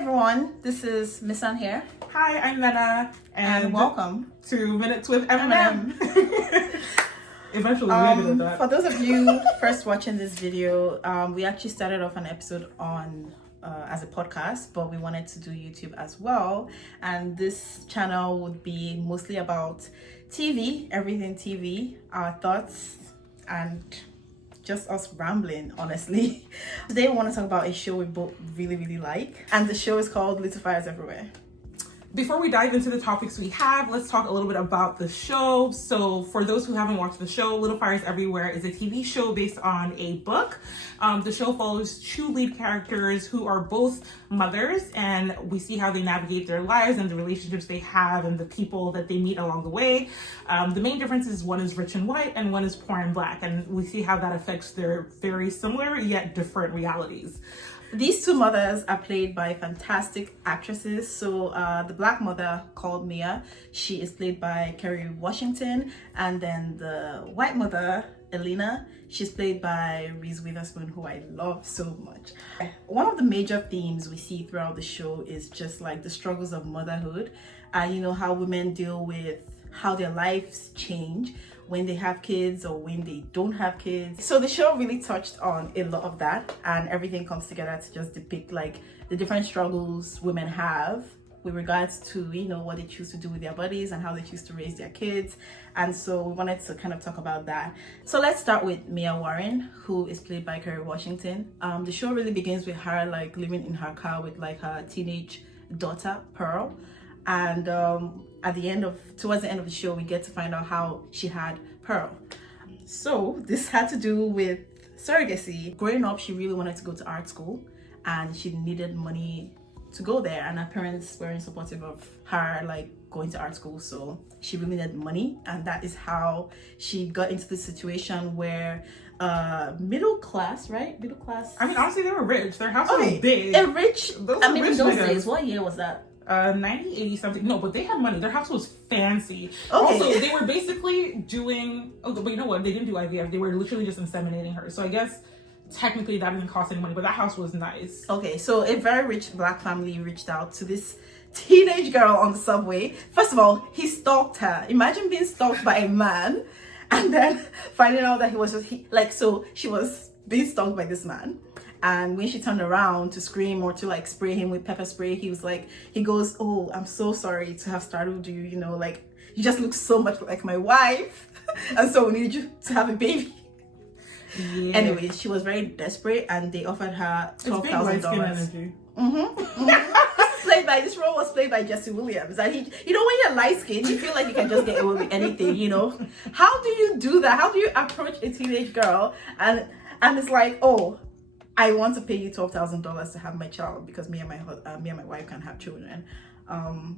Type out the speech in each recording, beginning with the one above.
everyone, this is Miss Ann here. Hi, I'm Mena, and welcome to Minutes with M&M. Eventually, we did that. For those of you first watching this video, we actually started off an episode on as a podcast, but we wanted to do YouTube as well. And this channel would be mostly about TV, everything TV, our thoughts, and just us rambling, honestly. Today we want to talk about a show we both really like, and the show is called Little Fires Everywhere. Before we dive into the topics we have, let's talk a little bit about the show. So for those who haven't watched the show, Little Fires Everywhere is a TV show based on a book. The show follows two lead characters who are both mothers, and we see how they navigate their lives and the relationships they have and the people that they meet along the way. The main difference is one is rich and white and one is poor and black, and we see how that affects their very similar yet different realities. These two mothers are played by fantastic actresses. So the black mother, called Mia, she is played by Kerry Washington, and then the white mother, Elena, she's played by Reese Witherspoon, who I love so much. One of the major themes we see throughout the show is just like the struggles of motherhood, you know, how women deal with how their lives change when they have kids or when they don't have kids. So the show really touched on a lot of that, and everything comes together to just depict like the different struggles women have with regards to, you know, what they choose to do with their bodies and how they choose to raise their kids. And so we wanted to kind of talk about that. So let's start with Mia Warren, who is played by Kerry Washington. The show really begins with her like living in her car with like her teenage daughter, Pearl. And towards the end of the show, we get to find out how she had Pearl. So this had to do with surrogacy. Growing up, she really wanted to go to art school, and she needed money to go there, and her parents weren't supportive of her like going to art school, so she really needed money, and that is how she got into the situation where middle class. I mean, honestly, they were rich. Their house was big. In those niggas. days, what year was that? 90, 80 something. No, but they had money. Their house was fancy. Okay. Also, they were basically doing, but you know what? They didn't do IVF. They were literally just inseminating her. So I guess technically that didn't cost any money, but that house was nice. Okay, so a very rich black family reached out to this teenage girl on the subway. First of all, he stalked her. Imagine being stalked by a man and then finding out that she was being stalked by this man. And when she turned around to scream or to like spray him with pepper spray, he goes, "Oh, I'm so sorry to have startled you. You know, like you just look so much like my wife, and so we need you to have a baby." Yeah. Anyway, she was very desperate, and they offered her $12,000. This role was played by Jackson Williams, and when you're light skinned, you feel like you can just get away with anything, you know. How do you do that? How do you approach a teenage girl and it's like, "Oh, I want to pay you $12,000 to have my child because me and my wife can't have children."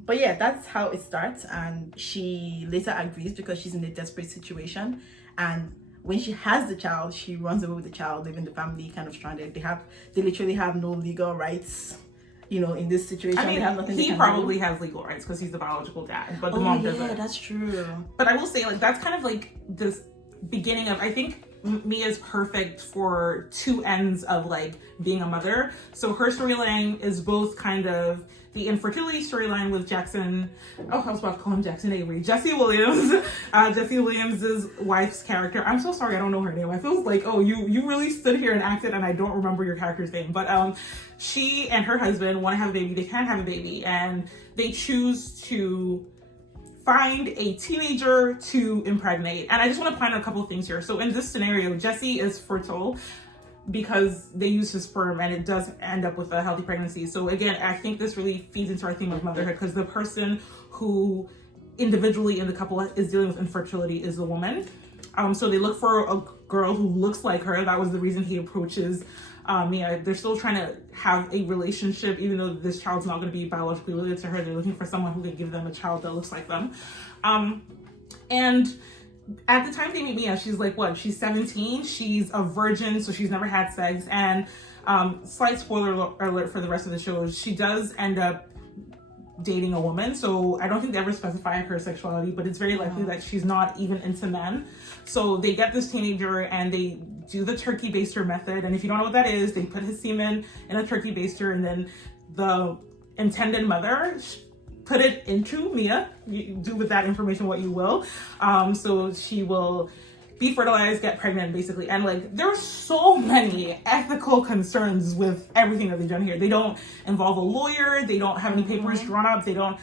But yeah, that's how it starts, and she later agrees because she's in a desperate situation. And when she has the child, she runs away with the child, leaving the family kind of stranded. They literally have no legal rights, you know, in this situation. I mean, they have nothing. He probably has legal rights because he's the biological dad, but the mom doesn't. Yeah, that's true. But I will say, like, that's kind of like this beginning of, I think Mia's perfect for two ends of like being a mother. So her storyline is both kind of the infertility storyline with Jackson. Oh, I was about to call him Jackson Avery. Jesse Williams. Jesse Williams' wife's character. I'm so sorry, I don't know her name. I feel like, oh, you really stood here and acted and I don't remember your character's name. But she and her husband want to have a baby. They can't have a baby, and they choose to find a teenager to impregnate. And I just want to point out a couple of things here. So in this scenario, Jesse is fertile because they use his sperm, and it does end up with a healthy pregnancy. So again, I think this really feeds into our theme of motherhood, because the person who individually in the couple is dealing with infertility is the woman. So they look for a girl who looks like her. That was the reason he approaches Mia. They're still trying to have a relationship, even though this child's not going to be biologically related to her. They're looking for someone who can give them a child that looks like them. And at the time they meet Mia, she's like, what? She's 17. She's a virgin, so she's never had sex. And slight spoiler alert for the rest of the show, she does end up dating a woman. So I don't think they ever specify her sexuality, but it's very likely that she's not even into men. So they get this teenager and they do the turkey baster method. And if you don't know what that is, they put his semen in a turkey baster, and then the intended mother put it into Mia. You do with that information what you will. So she will be fertilized, get pregnant, basically. And like, there are so many ethical concerns with everything that they've done here. They don't involve a lawyer. They don't have any papers drawn up. They don't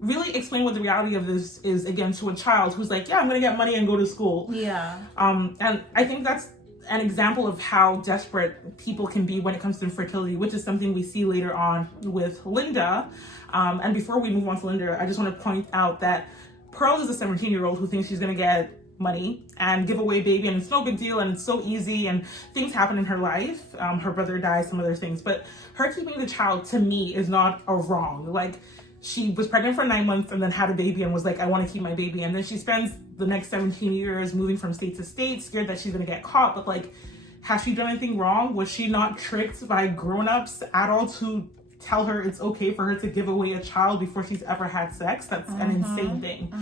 really explain what the reality of this is, again, to a child who's like, yeah, I'm going to get money and go to school. Yeah. And I think that's an example of how desperate people can be when it comes to infertility, which is something we see later on with Linda. And before we move on to Linda, I just want to point out that Pearl is a 17-year-old who thinks she's going to get money and give away baby, and it's no big deal, and it's so easy, and things happen in her life. Her brother dies, some other things, but her keeping the child, to me, is not a wrong. Like, she was pregnant for 9 months and then had a baby and was like, I want to keep my baby. And then she spends the next 17 years moving from state to state, scared that she's going to get caught. But like, has she done anything wrong? Was she not tricked by grown-ups, adults who tell her it's okay for her to give away a child before she's ever had sex? That's an insane thing.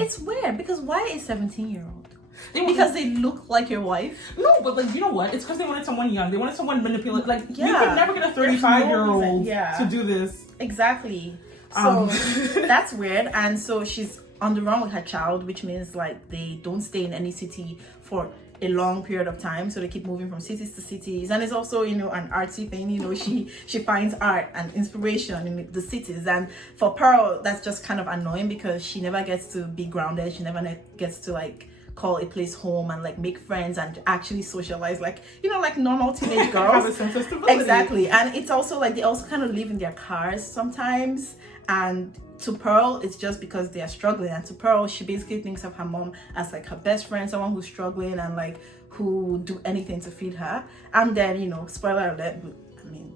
It's weird, because why a 17-year-old? Because they look like your wife? No, but like, you know what? It's because they wanted someone young. They wanted someone manipulative. Like, you could never get a 35-year-old to do this. Exactly. So that's weird. And so she's on the run with her child, which means like they don't stay in any city for a long period of time. So they keep moving from cities to cities. And it's also, you know, an artsy thing. You know, she finds art and inspiration in the cities. And for Pearl, that's just kind of annoying because she never gets to be grounded. She never gets to like call a place home and like make friends and actually socialize, like, you know, like normal teenage girls. Have a sense of stability. Exactly. And it's also like they also kind of live in their cars sometimes, and to Pearl it's just because they are struggling, and to Pearl she basically thinks of her mom as like her best friend, someone who's struggling and like who would do anything to feed her. And then, you know, spoiler alert, I mean,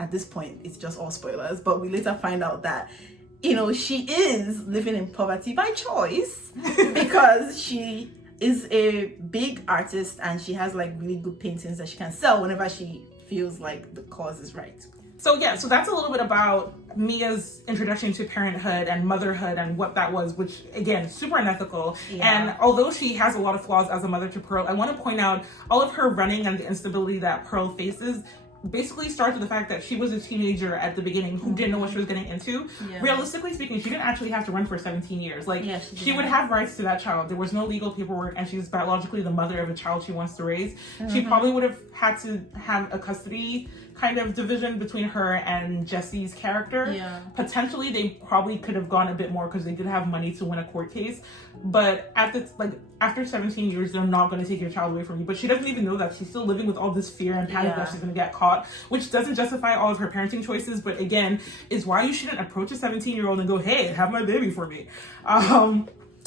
at this point it's just all spoilers, but we later find out that, you know, she is living in poverty by choice because she is a big artist and she has like really good paintings that she can sell whenever she feels like the cause is right. So yeah, so that's a little bit about Mia's introduction to parenthood and motherhood and what that was, which again, super unethical. And although she has a lot of flaws as a mother to Pearl, I want to point out all of her running and the instability that Pearl faces basically starts with the fact that she was a teenager at the beginning who didn't know what she was getting into. Realistically speaking, she didn't actually have to run for 17 years. Like, she would have rights to that child. There was no legal paperwork, and she's biologically the mother of a child she wants to raise. She probably would have had to have a custody kind of division between her and Jesse's character. Potentially, they probably could have gone a bit more because they did have money to win a court case. But at the after 17 years, they're not going to take your child away from you. But she doesn't even know that. She's still living with all this fear and panic that she's going to get caught, which doesn't justify all of her parenting choices. But again, is why you shouldn't approach a 17-year-old and go, hey, have my baby for me.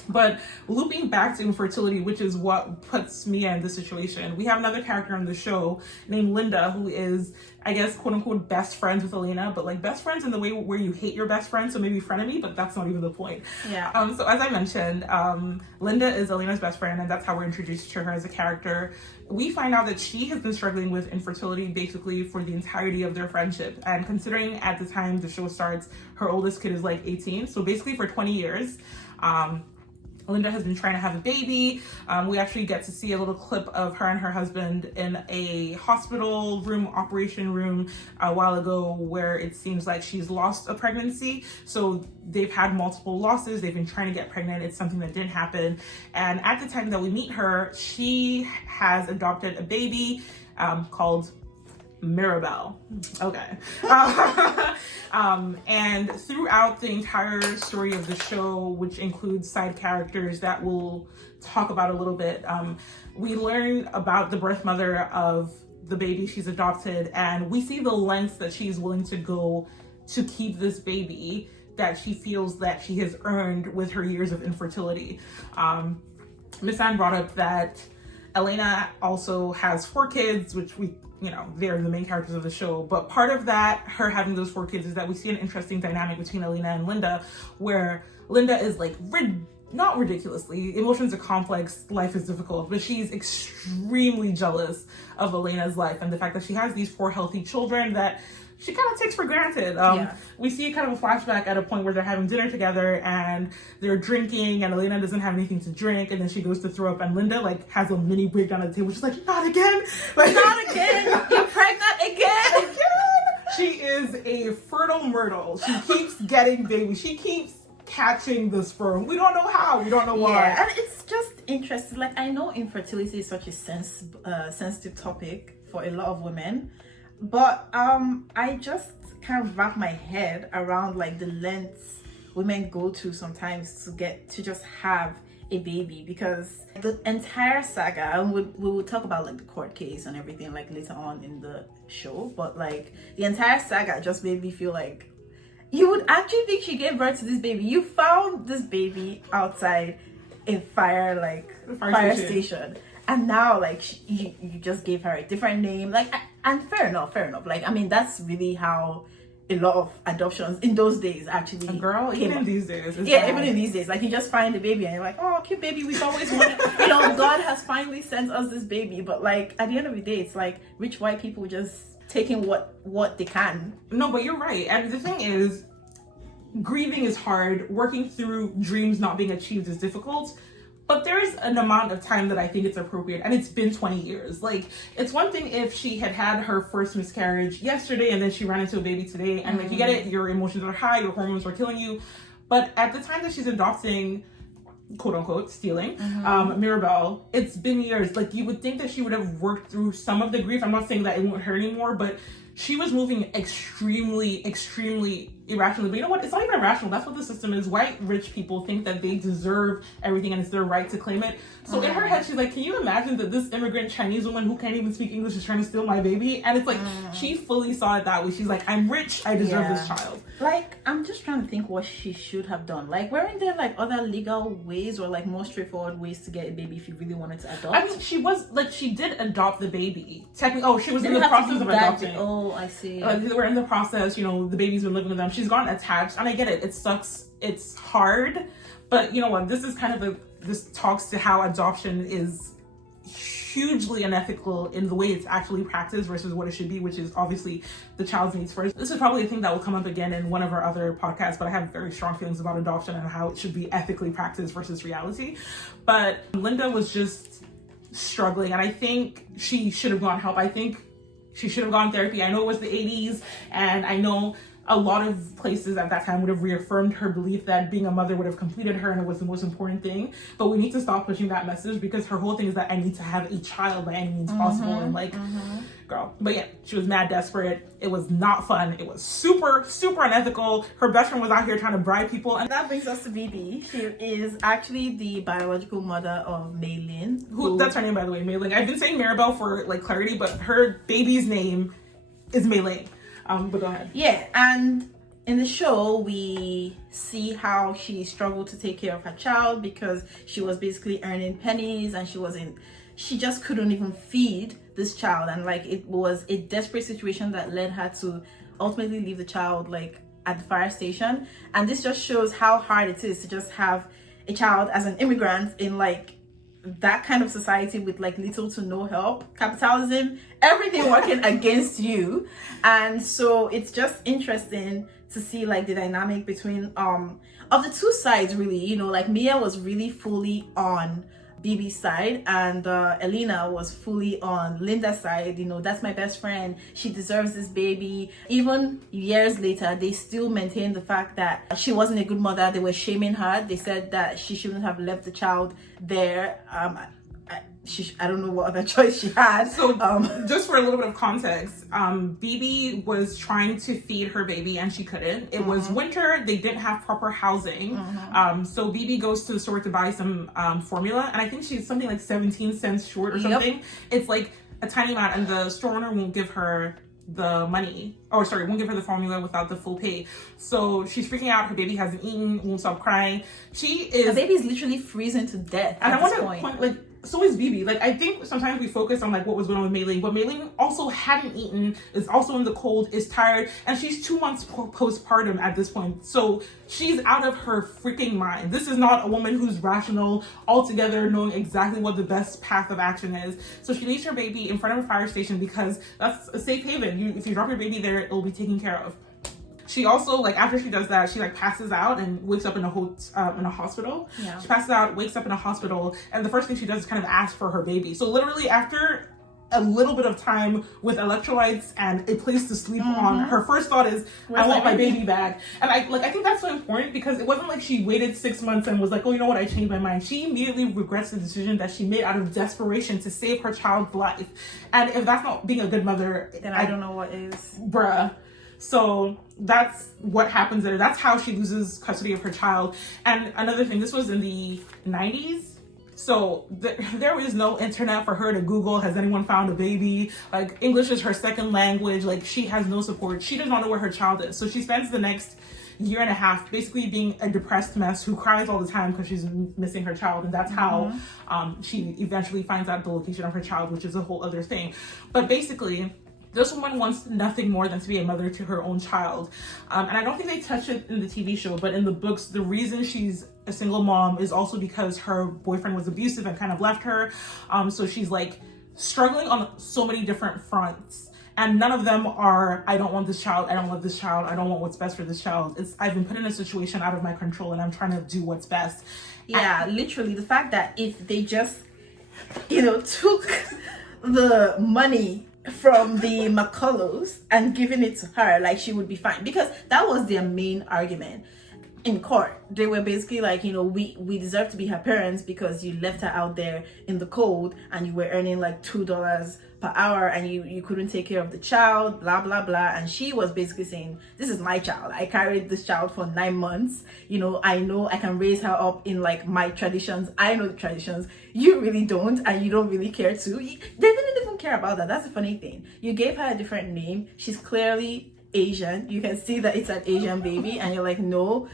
But looping back to infertility, which is what puts Mia in this situation, we have another character on the show named Linda, who is, I guess, quote unquote, best friends with Elena, but like best friends in the way where you hate your best friend, so maybe frenemy, but that's not even the point. So as I mentioned, Linda is Elena's best friend, and that's how we're introduced to her as a character. We find out that she has been struggling with infertility basically for the entirety of their friendship. And considering at the time the show starts, her oldest kid is like 18, so basically for 20 years, Linda has been trying to have a baby. We actually get to see a little clip of her and her husband in a hospital room, operation room a while ago, where it seems like she's lost a pregnancy. So they've had multiple losses. They've been trying to get pregnant. It's something that didn't happen. And at the time that we meet her, she has adopted a baby called Mirabelle. Okay. And throughout the entire story of the show, which includes side characters that we'll talk about a little bit, we learn about the birth mother of the baby she's adopted, and we see the lengths that she's willing to go to keep this baby that she feels that she has earned with her years of infertility. Miss Anne brought up that Elena also has 4 kids, which they're the main characters of the show. But part of that, her having those 4 kids, is that we see an interesting dynamic between Elena and Linda, where Linda is like, not ridiculously, emotions are complex, life is difficult, but she's extremely jealous of Elena's life and the fact that she has these 4 healthy children that she kind of takes for granted. We see kind of a flashback at a point where they're having dinner together and they're drinking, and Elena doesn't have anything to drink, and then she goes to throw up, and Linda like has a mini breakdown at the table. She's like, not again! Like, not again! You're pregnant again! She is a fertile myrtle. She keeps getting babies. She keeps catching the sperm. We don't know how. We don't know why. Yeah, and it's just interesting. Like, I know infertility is such a sensitive topic for a lot of women, but I just can't wrap my head around like the lengths women go to sometimes to get to just have a baby, because the entire saga, and we will talk about like the court case and everything like later on in the show, but like the entire saga just made me feel like you would actually think she gave birth to this baby. You found this baby outside a fire station, and now like you just gave her a different name, like, and fair enough, like, I mean, that's really how a lot of adoptions in those days actually even in these days, even in these days, like, you just find a baby and you're like, oh, cute baby, we've always wanted, you know, God has finally sent us this baby. But like at the end of the day, it's like rich white people just taking what they can. No, but you're right. And the thing is, grieving is hard, working through dreams not being achieved is difficult, but there's an amount of time that I think it's appropriate, and it's been 20 years. Like, it's one thing if she had her first miscarriage yesterday and then she ran into a baby today, and like, you get it, your emotions are high, your hormones are killing you, but at the time that she's adopting, quote unquote, stealing Mirabelle, it's been years. Like, you would think that she would have worked through some of the grief. I'm not saying that it won't hurt anymore, but she was moving extremely irrationally. But you know what? It's not even irrational. That's what the system is. White rich people think that they deserve everything and it's their right to claim it. So in her head, she's like, can you imagine that this immigrant Chinese woman who can't even speak English is trying to steal my baby? And it's like, she fully saw it that way. She's like, I'm rich, I deserve this child. Like, I'm just trying to think what she should have done. Like, weren't there like other legal ways or like more straightforward ways to get a baby if you really wanted to adopt? I mean, she did adopt the baby. Technically, she was in the process of adopting. Oh, I see. They were in the process, you know, the baby's been living with them. She's gotten attached, and I get it. It sucks. It's hard. But you know what? This is kind of this talks to how adoption is hugely unethical in the way it's actually practiced versus what it should be, which is obviously the child's needs first. This is probably a thing that will come up again in one of our other podcasts, but I have very strong feelings about adoption and how it should be ethically practiced versus reality. But Linda was just struggling, and I think she should have gone help. I think she should have gone therapy. I know it was the 80s, and I know a lot of places at that time would have reaffirmed her belief that being a mother would have completed her and it was the most important thing. But we need to stop pushing that message, because her whole thing is that I need to have a child by any means possible. And like, girl, but yeah, she was mad desperate. It was not fun. It was super unethical. Her best friend was out here trying to bribe people. And that brings us to Bibi. She is actually the biological mother of Mei Lin. That's her name, by the way, Mei Lin. I've been saying Maribel for like clarity, but her baby's name is Mei Lin. But go ahead. Yeah, and in the show, we see how she struggled to take care of her child because she was basically earning pennies, and she just couldn't even feed this child. And like, it was a desperate situation that led her to ultimately leave the child like at the fire station. And this just shows how hard it is to just have a child as an immigrant in like that kind of society with like little to no help, capitalism, everything working against you. And so it's just interesting to see like the dynamic between of the two sides, really. You know, like Mia was really fully on Bibi's side, and Elena was fully on Linda's side. You know, that's my best friend, she deserves this baby. Even years later, they still maintain the fact that she wasn't a good mother. They were shaming her. They said that she shouldn't have left the child there. I don't know what other choice she had. So just for a little bit of context, Bibi was trying to feed her baby and she couldn't. It was winter. They didn't have proper housing. So Bibi goes to the store to buy some formula, and I think she's something like 17 cents short or something. It's like a tiny amount, and the store owner won't give her the money, won't give her the formula without the full pay. So she's freaking out. Her baby hasn't eaten, won't stop crying. Her baby's literally freezing to death. And I want to point, like, so is Bibi. Like, I think sometimes we focus on like what was going on with Mei Ling, but Mei Ling also hadn't eaten, is also in the cold, is tired, and she's 2 months postpartum at this point. So she's out of her freaking mind. This is not a woman who's rational, altogether knowing exactly what the best path of action is. So she leaves her baby in front of a fire station because that's a safe haven. If you drop your baby there, it'll be taken care of. She also, like, after she does that, she like passes out and wakes up in a hospital. Yeah. She passes out, wakes up in a hospital, and the first thing she does is kind of ask for her baby. So literally after a little bit of time with electrolytes and a place to sleep on, her first thought is, I want my baby back. And I think that's so important, because it wasn't like she waited 6 months and was like, oh, you know what, I changed my mind. She immediately regrets the decision that she made out of desperation to save her child's life. And if that's not being a good mother, then I don't know what is. Bruh. So that's what happens there. That's how she loses custody of her child. And another thing, this was in the 90s. So there is no internet for her to Google, has anyone found a baby? Like, English is her second language. Like, she has no support. She does not know where her child is. So she spends the next year and a half basically being a depressed mess who cries all the time because she's missing her child. And that's how she eventually finds out the location of her child, which is a whole other thing. But basically, this woman wants nothing more than to be a mother to her own child. And I don't think they touch it in the TV show, but in the books, the reason she's a single mom is also because her boyfriend was abusive and kind of left her. So she's like struggling on so many different fronts. And none of them are, I don't want this child, I don't love this child, I don't want what's best for this child. It's, I've been put in a situation out of my control and I'm trying to do what's best. Yeah, literally, the fact that if they just, took the money from the McCullows and giving it to her, like, she would be fine, because that was their main argument in court. They were basically like, we deserve to be her parents because you left her out there in the cold and you were earning like $2 per hour and you couldn't take care of the child, blah blah blah. And she was basically saying, this is my child, I carried this child for 9 months, I know I can raise her up in like my traditions, I know the traditions, you really don't, and you don't really care to. They didn't even care about that. That's the funny thing. You gave her a different name, she's clearly Asian, you can see that it's an Asian baby, and you're like, no,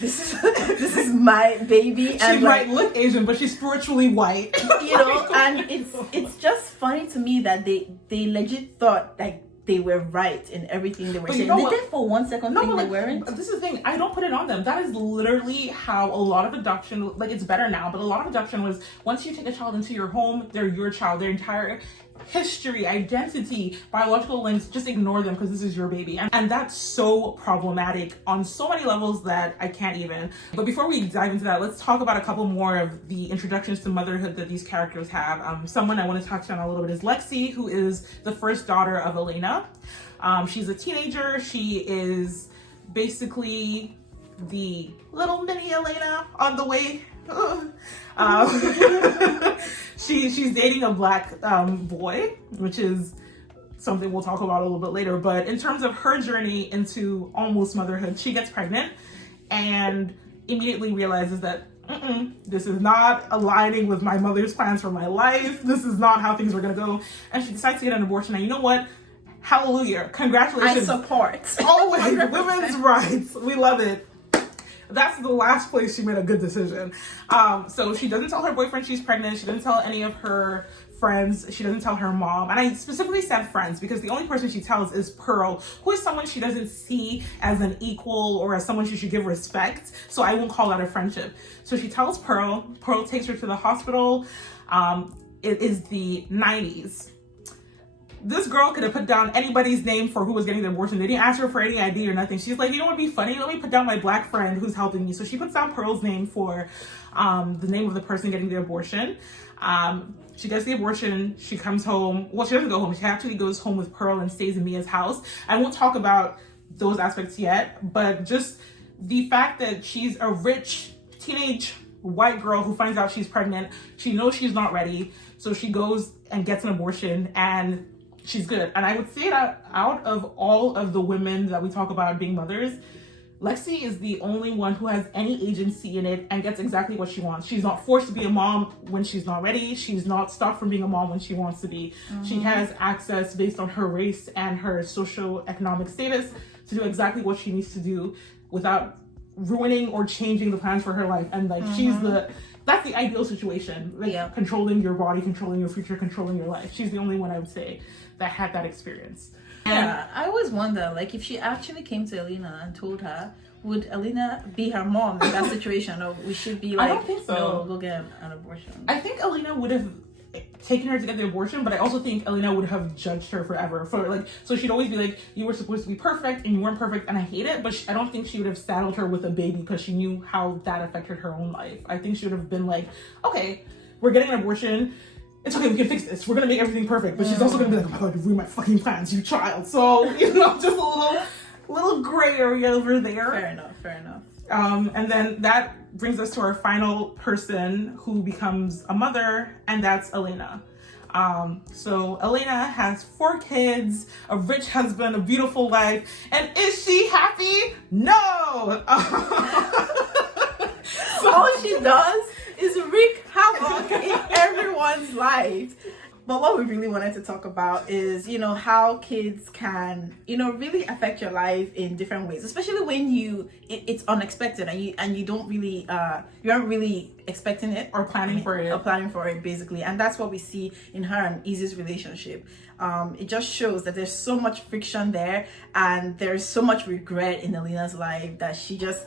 this is my baby. And she might look Asian, but she's spiritually white. And it's just funny to me that they legit thought like they were right in everything they were saying. They did for 1 second think they weren't. This is the thing, I don't put it on them. That is literally how a lot of adoption, like, it's better now, but a lot of adoption was, once you take a child into your home, they're your child. Their entire history, identity, biological links, just ignore them because this is your baby. And that's so problematic on so many levels that I can't even. But before we dive into that, let's talk about a couple more of the introductions to motherhood that these characters have. Someone I want to touch on a little bit is Lexi, who is the first daughter of Elena. She's a teenager. She is basically the little mini Elena on the way. She's dating a black boy, which is something we'll talk about a little bit later. But in terms of her journey into almost motherhood, she gets pregnant and immediately realizes that this is not aligning with my mother's plans for my life. This is not how things are gonna go. And she decides to get an abortion. And you know what? Hallelujah. Congratulations. I support. Always. Women's rights. We love it. That's the last place she made a good decision. So she doesn't tell her boyfriend she's pregnant. She doesn't tell any of her friends. She doesn't tell her mom. And I specifically said friends because the only person she tells is Pearl, who is someone she doesn't see as an equal or as someone she should give respect. So I won't call that a friendship. So she tells Pearl. Pearl takes her to the hospital. It is the 90s. This girl could have put down anybody's name for who was getting the abortion. They didn't ask her for any ID or nothing. She's like, you know what would be funny? Let me put down my black friend who's helping me. So she puts down Pearl's name for the name of the person getting the abortion. She gets the abortion. She comes home. Well, she doesn't go home. She actually goes home with Pearl and stays in Mia's house. I won't talk about those aspects yet, but just the fact that she's a rich teenage white girl who finds out she's pregnant. She knows she's not ready. So she goes and gets an abortion and she's good. And I would say that out of all of the women that we talk about being mothers, Lexi is the only one who has any agency in it and gets exactly what she wants. She's not forced to be a mom when she's not ready. She's not stopped from being a mom when she wants to be. She has access based on her race and her socioeconomic status to do exactly what she needs to do without ruining or changing the plans for her life. And like that's the ideal situation. Like controlling your body, controlling your future, controlling your life. She's the only one I would say that had that experience. Yeah, I always wonder, like, if she actually came to Elena and told her, would Elena be her mom in that situation, or we should be like, I don't think so. No, go get an abortion? I think Elena would have taken her to get the abortion, but I also think Elena would have judged her forever for like, so she'd always be like, you were supposed to be perfect and you weren't perfect and I hate it. But I don't think she would have saddled her with a baby because she knew how that affected her own life. I think she would have been like, okay, we're getting an abortion. it's okay, we can fix this. We're gonna make everything perfect. But she's also gonna be like, oh my God, you ruined my fucking plans, you child. So, just a little gray area over there. Fair enough. And then that brings us to our final person who becomes a mother, and that's Elena. So Elena has 4 kids, a rich husband, a beautiful life, and is she happy? No! So all she does is wreak havoc in everyone's life. But what we really wanted to talk about is, how kids can, really affect your life in different ways, especially when it's unexpected and you don't really, you aren't really expecting it or planning for it, basically. And that's what we see in her and Izzy's relationship. It just shows that there's so much friction there, and there's so much regret in Elena's life that she just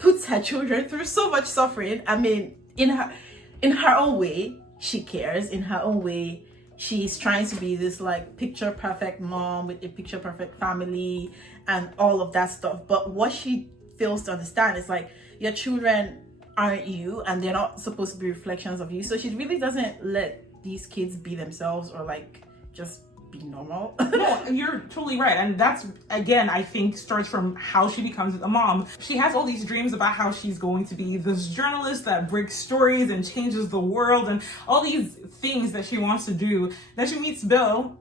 puts her children through so much suffering. I mean, in her own way, she cares. In her own way, she's trying to be this like picture perfect mom with a picture perfect family and all of that stuff. But what she fails to understand is like, your children aren't you, and they're not supposed to be reflections of you. So she really doesn't let these kids be themselves or like just be normal. No, you're totally right. And that's, again, I think starts from how she becomes a mom. She has all these dreams about how she's going to be this journalist that breaks stories and changes the world and all these things that she wants to do. Then she meets Bill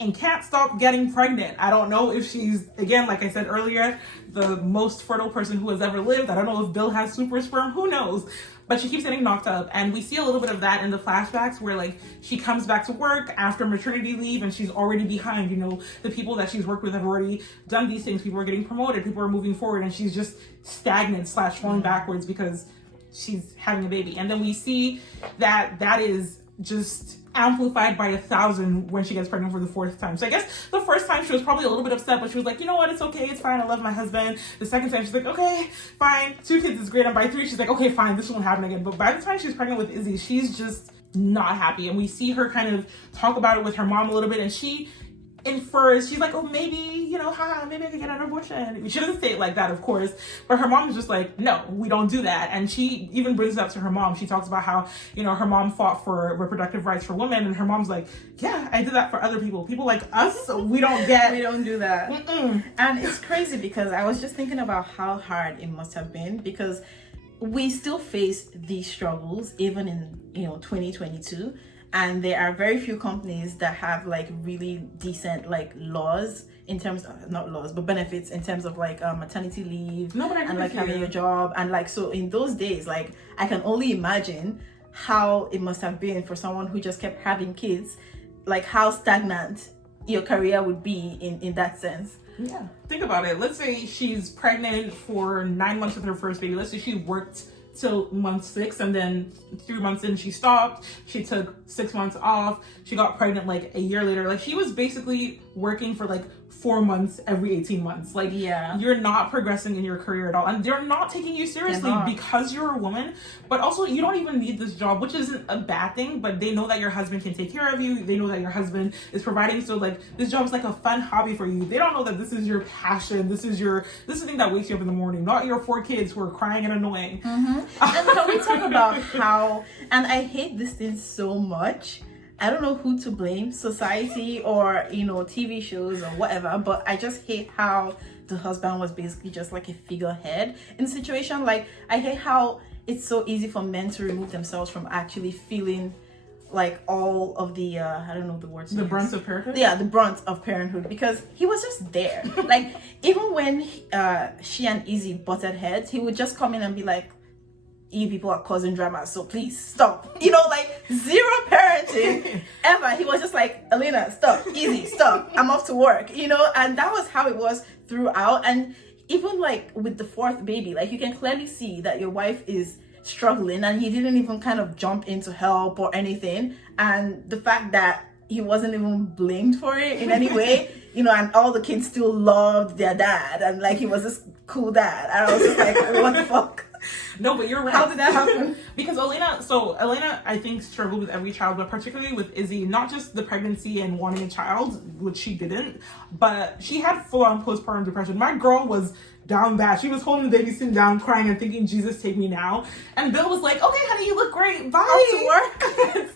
and can't stop getting pregnant. I don't know if she's, again, like I said earlier, the most fertile person who has ever lived. I don't know if Bill has super sperm, who knows? But she keeps getting knocked up. And we see a little bit of that in the flashbacks where like she comes back to work after maternity leave and she's already behind, the people that she's worked with have already done these things. People are getting promoted, people are moving forward, and she's just stagnant / falling backwards because she's having a baby. And then we see that is just amplified by 1,000 when she gets pregnant for the 4th time. So I guess the first time she was probably a little bit upset, but she was like, you know what, it's okay, it's fine, I love my husband. The second time she's like, okay, fine, 2 kids is great. And by 3 she's like, okay, fine, this won't happen again. But by the time she's pregnant with Izzy, she's just not happy. And we see her kind of talk about it with her mom a little bit, and she infers, she's like, oh, maybe, maybe I could get an abortion. She doesn't say it like that, of course, but her mom is just like, no, we don't do that. And she even brings it up to her mom. She talks about how, her mom fought for reproductive rights for women, and her mom's like, yeah, I did that for other people. People like us, we don't do that. Mm-mm. And it's crazy because I was just thinking about how hard it must have been, because we still face these struggles even in 2022. And there are very few companies that have like really decent like laws in terms of, not laws, but benefits in terms of like maternity leave and like having a job. And like, so in those days, like I can only imagine how it must have been for someone who just kept having kids, like how stagnant your career would be in that sense. Yeah. Think about it. Let's say she's pregnant for 9 months with her first baby. Let's say she worked till month 6, and then 3 months in she stopped. She took 6 months off. She got pregnant like a year later. Like she was basically working for like 4 months every 18 months. Like, yeah, you're not progressing in your career at all, and they're not taking you seriously because you're a woman. But also, you don't even need this job, which isn't a bad thing, but they know that your husband can take care of you. They know that your husband is providing. So like, this job is like a fun hobby for you. They don't know that this is your passion. This is the thing that wakes you up in the morning, not your 4 kids who are crying and annoying. Mm-hmm. And can we talk about how, and I hate this thing so much, I don't know who to blame, society or TV shows or whatever, but I just hate how the husband was basically just like a figurehead in the situation. Like, I hate how it's so easy for men to remove themselves from actually feeling like all of the I don't know the words, the brunt of parenthood. Yeah, the brunt of parenthood, because he was just there. Like, even when she and Izzy butted heads, he would just come in and be like, you people are causing drama, so please stop. Like zero parenting ever. He was just like, Elena, stop, Izzy, stop, I'm off to work, and that was how it was throughout. And even like with the 4th baby, like you can clearly see that your wife is struggling, and he didn't even kind of jump in to help or anything. And the fact that he wasn't even blamed for it in any way, and all the kids still loved their dad, and like he was this cool dad. And I was just like, what the fuck? No, but you're right. How did that happen? Because Elena, I think, struggled with every child, but particularly with Izzy, not just the pregnancy and wanting a child, which she didn't, but she had full-on postpartum depression. My girl was down bad. She was holding the baby, sitting down, crying and thinking, Jesus, take me now. And Bill was like, okay, honey, you look great. Bye. Off to work.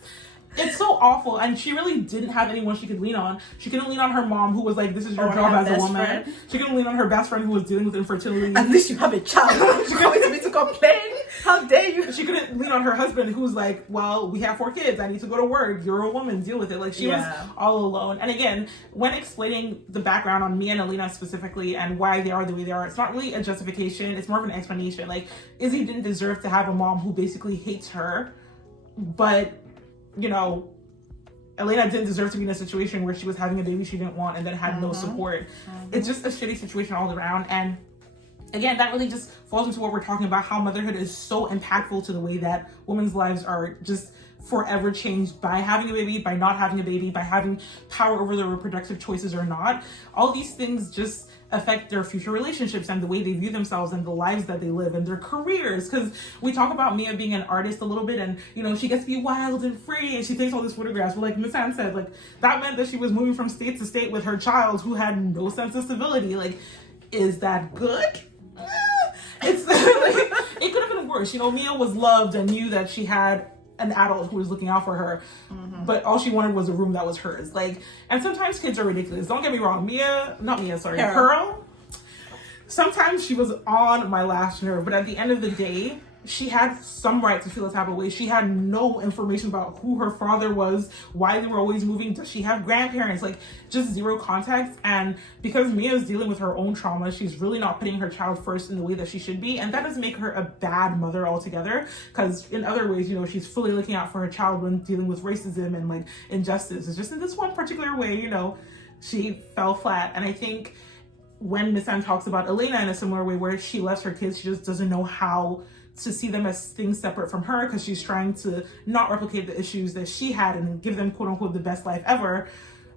It's so awful, and she really didn't have anyone she could lean on. She couldn't lean on her mom, who was like, "This is your job as a woman." Friend. She couldn't lean on her best friend, who was dealing with infertility. At least you have a child. She couldn't me to complain. How dare you? She couldn't lean on her husband, who's like, "Well, we have 4 kids. I need to go to work. You're a woman. Deal with it." Like, she was all alone. And again, when explaining the background on Mia and Elena specifically and why they are the way they are, it's not really a justification. It's more of an explanation. Like, Izzy didn't deserve to have a mom who basically hates her, but Elena didn't deserve to be in a situation where she was having a baby she didn't want and then had no support. It's just a shitty situation all around. And again, that really just falls into what we're talking about, how motherhood is so impactful to the way that women's lives are just forever changed by having a baby, by not having a baby, by having power over their reproductive choices or not. All these things just affect their future relationships and the way they view themselves and the lives that they live and their careers. Because we talk about Mia being an artist a little bit, and she gets to be wild and free, and she takes all these photographs. But like Miss Anne said, like, that meant that she was moving from state to state with her child who had no sense of stability. Like, is that good? It's like, it could have been worse. Mia was loved and knew that she had an adult who was looking out for her, but all she wanted was a room that was hers. Like, and sometimes kids are ridiculous. Don't get me wrong. Pearl. Sometimes she was on my last nerve, but at the end of the day, she had some right to feel a type of way. She had no information about who her father was, why they were always moving. Does she have grandparents? Like, just zero context. And because Mia's dealing with her own trauma, she's really not putting her child first in the way that she should be. And that doesn't make her a bad mother altogether, because in other ways, she's fully looking out for her child when dealing with racism and like injustice. It's just in this one particular way, she fell flat. And I think when Miss Anne talks about Elena in a similar way, where she loves her kids, she just doesn't know how to see them as things separate from her, because she's trying to not replicate the issues that she had and give them, quote unquote, the best life ever.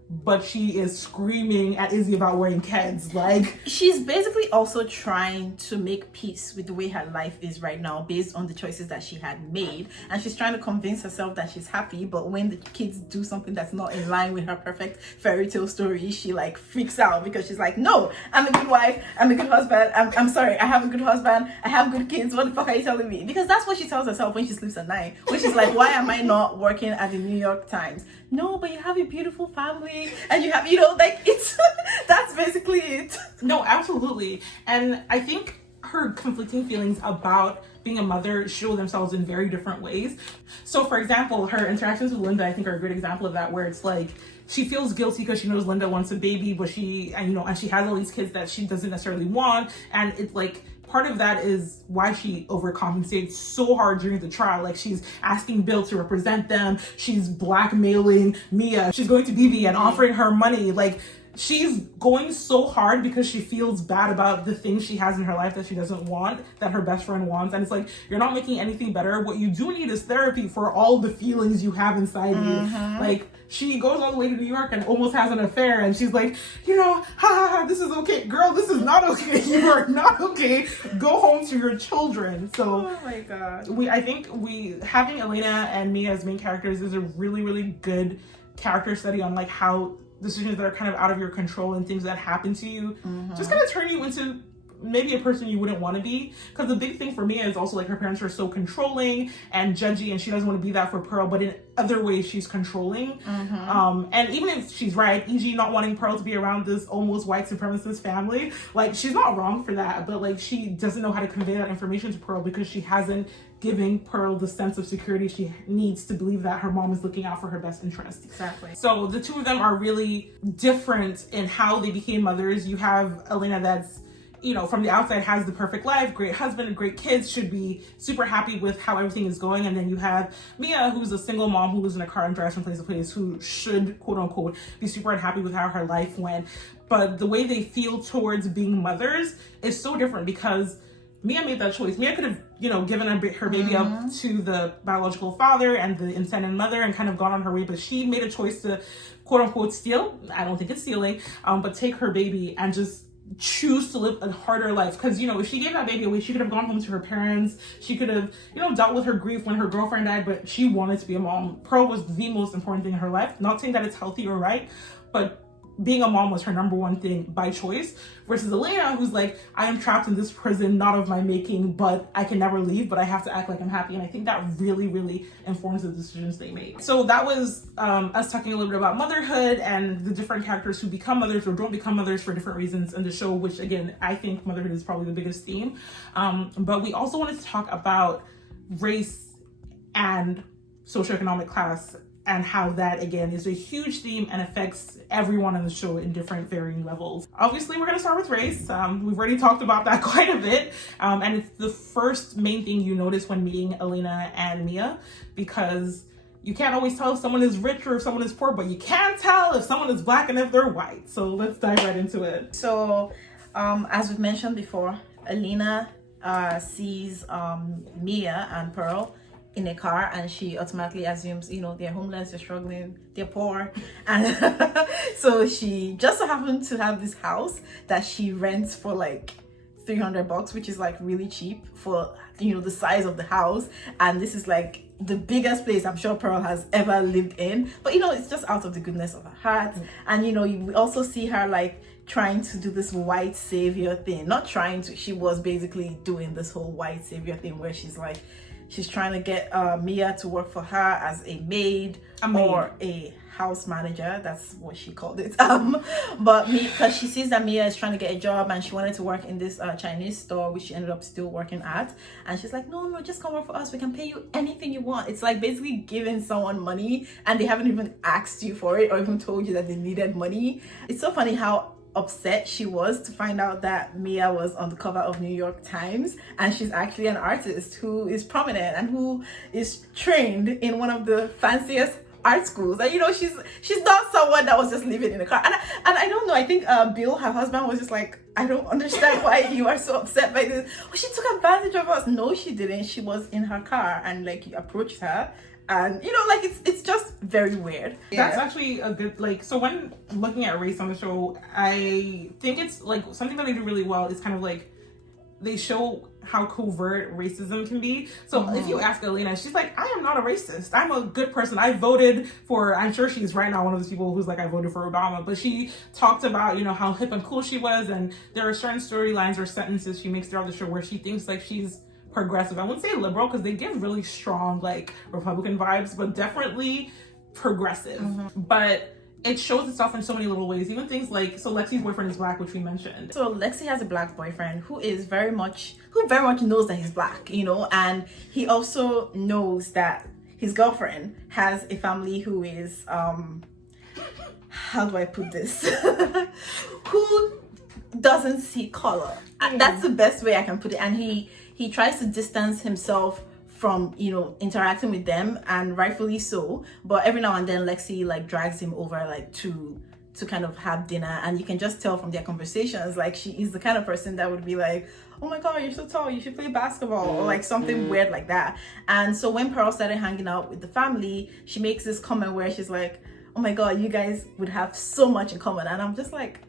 But she is screaming at Izzy about wearing Keds. Like, she's basically also trying to make peace with the way her life is right now based on the choices that she had made, and she's trying to convince herself that she's happy. But when the kids do something that's not in line with her perfect fairy tale story, she like freaks out, because she's like, no, I'm a good wife, I'm a good husband, I'm sorry, I have a good husband, I have good kids, what the fuck are you telling me? Because that's what she tells herself when she sleeps at night, when she's like, why am I not working at the New York Times? No, but you have a beautiful family, and you have, like, it's that's basically it. No, absolutely. And I think her conflicting feelings about being a mother show themselves in very different ways. So for example, her interactions with Linda, I think, are a great example of that, where it's like, she feels guilty because she knows Linda wants a baby, but she has all these kids that she doesn't necessarily want. And it's like, part of that is why she overcompensates so hard during the trial. Like, she's asking Bill to represent them. She's blackmailing Mia. She's going to BB and offering her money. Like, she's going so hard because she feels bad about the things she has in her life that she doesn't want, that her best friend wants. And it's like, you're not making anything better. What you do need is therapy for all the feelings you have inside you. Like, she goes all the way to New York and almost has an affair, and she's like, this is okay. Girl, this is not okay. You are not okay. Go home to your children. So, oh my God. I think having Elena and Mia as main characters is a really, really good character study on like how decisions that are kind of out of your control and things that happen to you just kind of turn you into maybe a person you wouldn't want to be. Because the big thing for Mia is also like, her parents are so controlling and judgy, and she doesn't want to be that for Pearl, but in other ways she's controlling. And even if she's right, e.g. not wanting Pearl to be around this almost white supremacist family, like, she's not wrong for that, but like, she doesn't know how to convey that information to Pearl because she hasn't giving Pearl the sense of security she needs to believe that her mom is looking out for her best interest. Exactly. So the two of them are really different in how they became mothers. You have Elena that's, from the outside has the perfect life, great husband, great kids, should be super happy with how everything is going. And then you have Mia, who's a single mom who lives in a car and drives from place to place, who should, quote unquote, be super unhappy with how her life went. But the way they feel towards being mothers is so different, because Mia made that choice. Mia could have, given her baby up to the biological father and the intended mother and kind of gone on her way, but she made a choice to, quote unquote, steal. I don't think it's stealing, but take her baby and just choose to live a harder life. Because, if she gave that baby away, she could have gone home to her parents. She could have, dealt with her grief when her girlfriend died, but she wanted to be a mom. Pearl was the most important thing in her life. Not saying that it's healthy or right, but being a mom was her number one thing by choice, versus Elena, who's like, I am trapped in this prison, not of my making, but I can never leave, but I have to act like I'm happy. And I think that really, really informs the decisions they make. So that was us talking a little bit about motherhood and the different characters who become mothers or don't become mothers for different reasons in the show, which again, I think motherhood is probably the biggest theme. But we also wanted to talk about race and socioeconomic class, and how that again is a huge theme and affects everyone in the show in different varying levels. Obviously, we're going to start with race. We've already talked about that quite a bit, and it's the first main thing you notice when meeting Elena and Mia, because you can't always tell if someone is rich or if someone is poor, but you can tell if someone is Black and if they're white. So let's dive right into it. So as we've mentioned before, Elena sees Mia and Pearl in a car, and she automatically assumes, you know, they're homeless, they're struggling, they're poor. And so she just so happened to have this house that she rents for like $300, which is like really cheap for, you know, the size of the house. And this is like the biggest place I'm sure Pearl has ever lived in. But you know, it's just out of the goodness of her heart. And you know, we also see her like trying to do this white savior thing. Not trying to, she was basically doing this whole white savior thing where she's like, she's trying to get Mia to work for her as a maid or a house manager. That's what she called it. But because she sees that Mia is trying to get a job and she wanted to work in this Chinese store, which she ended up still working at. And she's like, no, just come work for us. We can pay you anything you want. It's like basically giving someone money and they haven't even asked you for it or even told you that they needed money. It's so funny how upset she was to find out that Mia was on the cover of New York Times, and she's actually an artist who is prominent and who is trained in one of the fanciest art schools. And you know, she's not someone that was just living in a car. And I don't know, I think Bill, her husband, was just like, I don't understand why you are so upset by this. Oh, she took advantage of us. No, she didn't. She was in her car and like you approached her. And you know, like it's just very weird. That's actually a good, like, so when looking at race on the show, I think it's like something that they do really well is kind of like they show how covert racism can be. So if you ask Elena, she's like, I am not a racist. I'm a good person. I voted for, I'm sure she's right now one of those people who's like, I voted for Obama. But she talked about, you know, how hip and cool she was. And there are certain storylines or sentences she makes throughout the show where she thinks like she's progressive. I wouldn't say liberal because they give really strong like Republican vibes, but definitely progressive. But it shows itself in so many little ways, even things like, so Lexi's boyfriend is Black, which we mentioned. So Lexi has a Black boyfriend who very much knows that he's Black, you know, and he also knows that his girlfriend has a family who is how do I put this who doesn't see color. And that's the best way I can put it. And he tries to distance himself from, you know, interacting with them, and rightfully so. But every now and then Lexi like drags him over like to kind of have dinner, and you can just tell from their conversations like she is the kind of person that would be like, oh my god, you're so tall, you should play basketball, or like something weird like that. And so when Pearl started hanging out with the family, she makes this comment where she's like, oh my god, you guys would have so much in common. And I'm just like,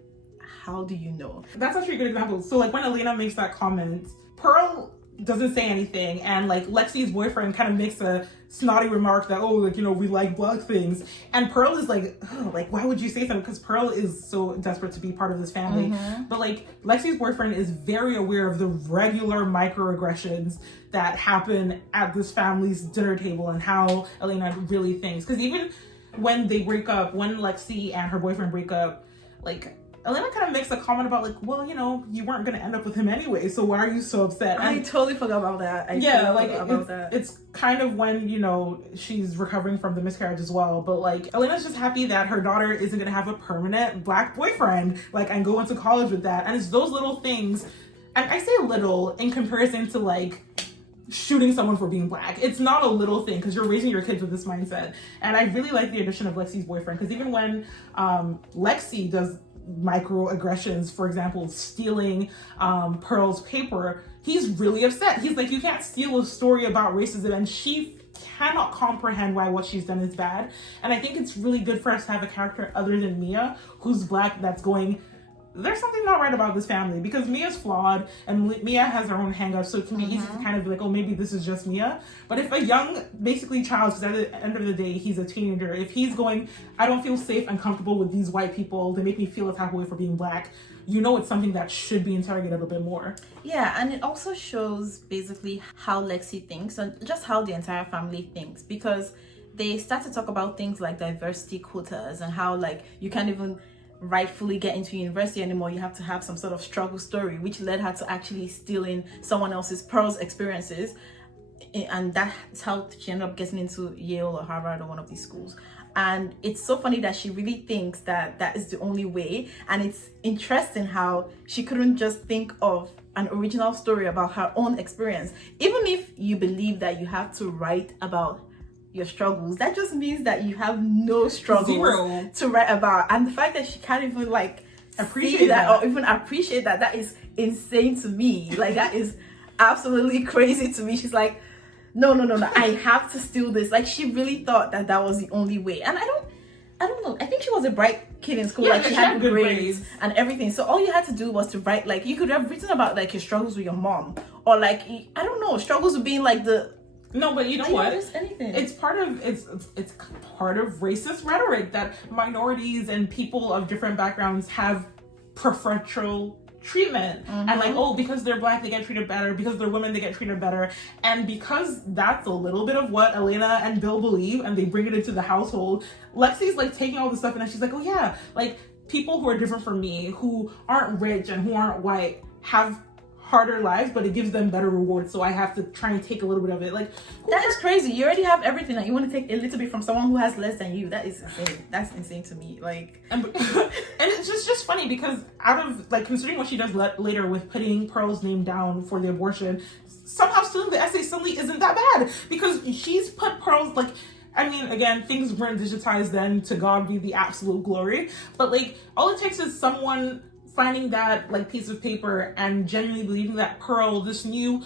how do you know? That's actually a good example. So like when Elena makes that comment, Pearl doesn't say anything, and like Lexi's boyfriend kind of makes a snotty remark that, oh, like, you know, we like Black things, and Pearl is like, oh, like, why would you say something? Because Pearl is so desperate to be part of this family. But like Lexi's boyfriend is very aware of the regular microaggressions that happen at this family's dinner table and how Elena really thinks. Because even when they break up, when Lexi and her boyfriend break up, like Elena kind of makes a comment about like, well, you know, you weren't going to end up with him anyway, so why are you so upset? And I totally forgot about that. It's kind of when, you know, she's recovering from the miscarriage as well. But like, Elena's just happy that her daughter isn't going to have a permanent Black boyfriend, like, and go into college with that. And it's those little things, and I say little in comparison to like shooting someone for being Black. It's not a little thing because you're raising your kids with this mindset. And I really like the addition of Lexi's boyfriend, because even when Lexi does microaggressions, for example, stealing Pearl's paper, he's really upset. He's like, you can't steal a story about racism, and she cannot comprehend why what she's done is bad. And I think it's really good for us to have a character other than Mia who's Black that's going there's something not right about this family, because Mia's flawed and Mia has her own hang-ups, so it can be easy to kind of be like, oh, maybe this is just Mia. But if a young, basically child, because at the end of the day, he's a teenager, if he's going, I don't feel safe and comfortable with these white people, they make me feel a type of way for being black, you know it's something that should be interrogated a bit more. Yeah, and it also shows basically how Lexi thinks and just how the entire family thinks, because they start to talk about things like diversity quotas and how like you can't even rightfully get into university anymore, you have to have some sort of struggle story, which led her to actually stealing someone else's Pearl's experiences, and that's how she ended up getting into Yale or Harvard or one of these schools. And it's so funny that she really thinks that that is the only way, and it's interesting how she couldn't just think of an original story about her own experience. Even if you believe that you have to write about your struggles, that just means that you have no struggles to write about. And the fact that she can't even like appreciate that or even appreciate that is insane to me. Like, that is absolutely crazy to me. She's like, no, I have to steal this. Like, she really thought that that was the only way. And I don't know, I think she was a bright kid in school. Yeah, like she had good grades and everything, so all you had to do was to write. Like, you could have written about like your struggles with your mom, or like, I don't know, struggles with being like the No, but you know what? Anything. It's part of racist rhetoric that minorities and people of different backgrounds have preferential treatment, and like, oh, because they're black they get treated better, because they're women they get treated better. And because that's a little bit of what Elena and Bill believe, and they bring it into the household, Lexi's like taking all this stuff, and she's like, oh yeah, like people who are different from me, who aren't rich and who aren't white, have harder lives, but it gives them better rewards, so I have to try and take a little bit of it. Like, that is crazy. You already have everything, and you want to take a little bit from someone who has less than you. That is insane. That's insane to me. Like, and it's just funny, because out of like, considering what she does later with putting Pearl's name down for the abortion, somehow stealing the essay suddenly isn't that bad, because she's put Pearl's, like, I mean, again, things weren't digitized then, to God be the absolute glory, but like, all it takes is someone finding that like piece of paper and genuinely believing that Pearl, this new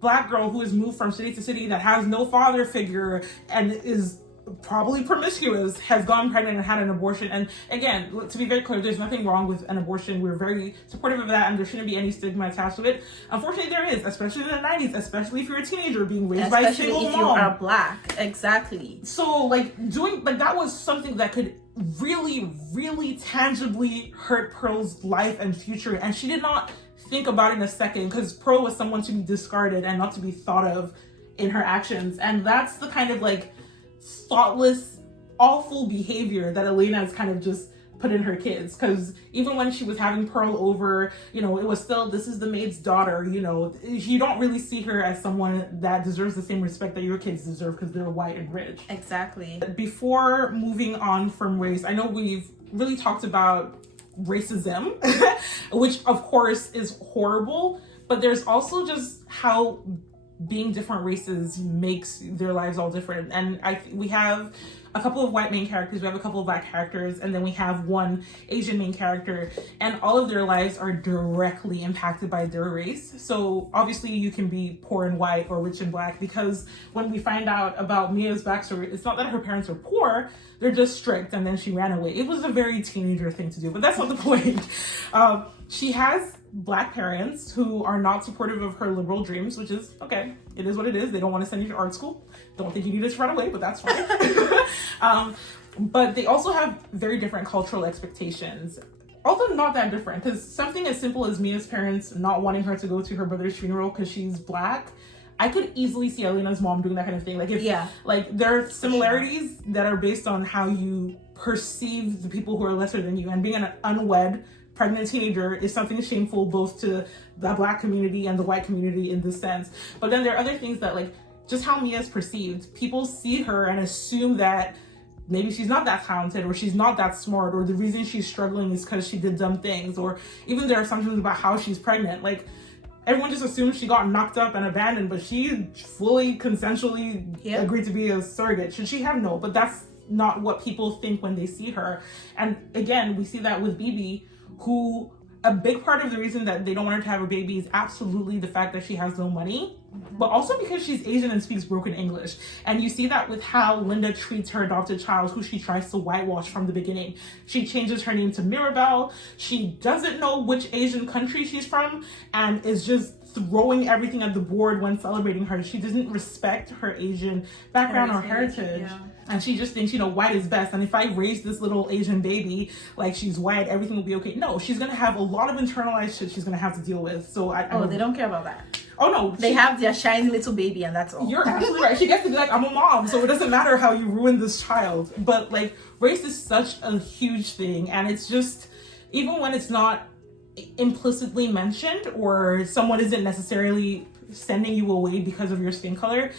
black girl who has moved from city to city, that has no father figure and is probably promiscuous, has gone pregnant and had an abortion. And again, to be very clear, there's nothing wrong with an abortion. We're very supportive of that, and there shouldn't be any stigma attached to it. Unfortunately, there is, especially in the 90s, especially if you're a teenager being raised by a single mom. Especially if you are black. Exactly. So like, doing like, that was something that could really tangibly hurt Pearl's life and future, and she did not think about it in a second, because Pearl was someone to be discarded and not to be thought of in her actions. And that's the kind of like thoughtless, awful behavior that Elena has kind of just put in her kids. Because even when she was having Pearl over, you know, it was still, this is the maid's daughter, you know, you don't really see her as someone that deserves the same respect that your kids deserve because they're white and rich. Exactly. Before moving on from race, I know we've really talked about racism, which of course is horrible, but there's also just how being different races makes their lives all different. And we have a couple of white main characters, we have a couple of black characters, and then we have one Asian main character, and all of their lives are directly impacted by their race. So obviously you can be poor and white or rich and black, because when we find out about Mia's backstory, it's not that her parents are poor, they're just strict, and then she ran away. It was a very teenager thing to do, but that's not the point. She has black parents who are not supportive of her liberal dreams, which is okay. It is what it is. They don't want to send you to art school. Don't think you need to run away, but that's fine. But they also have very different cultural expectations, although not that different, because something as simple as Mia's parents not wanting her to go to her brother's funeral because she's black, I could easily see Elena's mom doing that kind of thing. Like, if like, there are similarities that are based on how you perceive the people who are lesser than you, and being an unwed pregnant teenager is something shameful both to the black community and the white community in this sense. But then there are other things that, like, just how Mia's perceived. People see her and assume that maybe she's not that talented, or she's not that smart, or the reason she's struggling is because she did dumb things, or even there are assumptions about how she's pregnant. Like, everyone just assumes she got knocked up and abandoned, but she fully consensually agreed to be a surrogate. Should she have? No, but that's not what people think when they see her. And again, we see that with Bibi, who a big part of the reason that they don't want her to have a baby is absolutely the fact that she has no money, but also because she's Asian and speaks broken English. And you see that with how Linda treats her adopted child, who she tries to whitewash from the beginning. She changes her name to Mirabelle. She doesn't know which Asian country she's from and is just throwing everything at the board when celebrating her. She doesn't respect her Asian background or heritage. Yeah. And she just thinks, white is best. And if I raise this little Asian baby like she's white, everything will be okay. No, she's going to have a lot of internalized shit she's going to have to deal with. So they don't care about that. Oh, no. They have their shiny little baby and that's all. You're absolutely right. She gets to be like, I'm a mom, so it doesn't matter how you ruin this child. But, like, race is such a huge thing. And it's just, even when it's not implicitly mentioned or someone isn't necessarily sending you away because of your skin color,